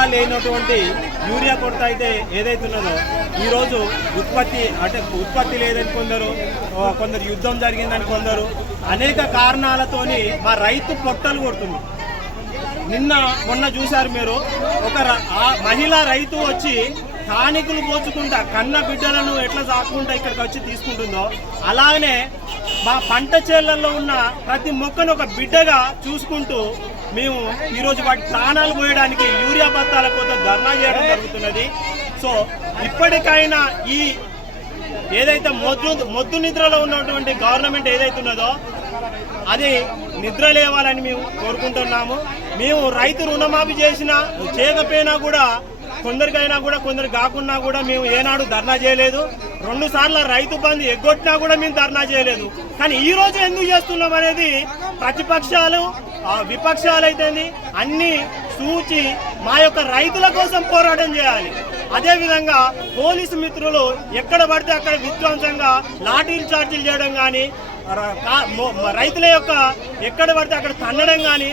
కొరత లేనటువంటి యూరియా కొరత అయితే ఏదైతే ఉన్నదో ఈరోజు ఉత్పత్తి లేదని కొందరు యుద్ధం జరిగిందని కొందరు అనేక కారణాలతోని మా రైతు పొట్టలు కొడుతుంది. మొన్న చూశారు మీరు, ఒక మహిళా రైతు వచ్చి స్థానికులు పోచుకుంటా కన్న బిడ్డలను ఎట్లా సాకుంటా ఇక్కడికి వచ్చి తీసుకుంటుందో అలాగనే మా పంట చేళ్లలో ఉన్న ప్రతి మొక్కను ఒక బిడ్డగా చూసుకుంటూ మేము ఈరోజు వాటి ప్రాణాలు పోయడానికి యూరియా బత్తాల కోసం ధర్నా చేయడం జరుగుతున్నది. సో ఇప్పటికైనా ఈ ఏదైతే మొద్దు నిద్రలో ఉన్నటువంటి గవర్నమెంట్ ఏదైతే ఉన్నదో అది నిద్ర లేవాలని మేము కోరుకుంటున్నాము. మేము రైతు రుణమాఫీ చేయకపోయినా కూడా కొందరికైనా కూడా కొందరు కాకున్నా కూడా మేము ఏనాడు ధర్నా చేయలేదు. 2 సార్లు రైతు బంధు ఎగ్గొట్టినా కూడా మేము ధర్నా చేయలేదు. కానీ ఈ రోజు ఎందుకు చేస్తున్నాం అనేది ప్రతిపక్షాలు విపక్షాలు అయితే అన్ని సూచి మా యొక్క రైతుల కోసం పోరాటం చేయాలి. అదేవిధంగా పోలీసు మిత్రులు ఎక్కడ పడితే అక్కడ విధ్వంసంగా లాఠీలు చార్జీలు చేయడం కానీ రైతుల యొక్క ఎక్కడ పడితే అక్కడ తన్నడం కానీ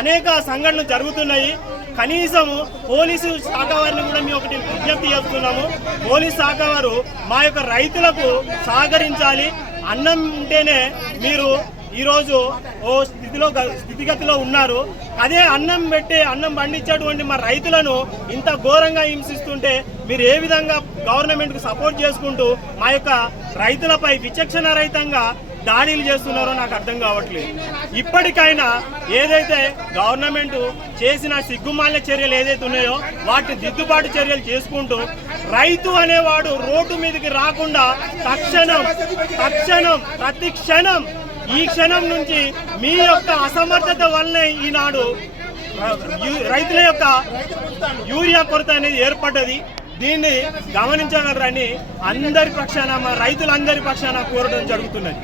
అనేక సంఘటనలు జరుగుతున్నాయి. కనీసం పోలీసు శాఖ వారిని కూడా మేము ఒకటి విజ్ఞప్తి చేస్తున్నాము. పోలీసు శాఖ వారు మా యొక్క రైతులకు సహకరించాలి. అన్నం ఉంటేనే మీరు ఈరోజు స్థితిగతిలో ఉన్నారు. అదే అన్నం పండించేటువంటి మా రైతులను ఇంత ఘోరంగా హింసిస్తుంటే మీరు ఏ విధంగా గవర్నమెంట్కు సపోర్ట్ చేసుకుంటూ మా యొక్క రైతులపై విచక్షణ రహితంగా దాడులు చేస్తున్నారో నాకు అర్థం కావట్లేదు. ఇప్పటికైనా ఏదైతే గవర్నమెంట్ చేసిన సిగ్గుమాలిన చర్యలు ఏదైతే ఉన్నాయో వాటి దిద్దుబాటు చర్యలు చేసుకుంటూ రైతు అనేవాడు రోడ్డు మీదకి రాకుండా తక్షణం ప్రతి క్షణం ఈ క్షణం నుంచి మీ యొక్క అసమర్థత వల్లనే ఈనాడు రైతుల యొక్క యూరియా కొరత అనేది ఏర్పడ్డది. దీన్ని గమనించగలరని అందరి పక్షాన మా రైతులందరి పక్షాన కోరడం జరుగుతున్నది.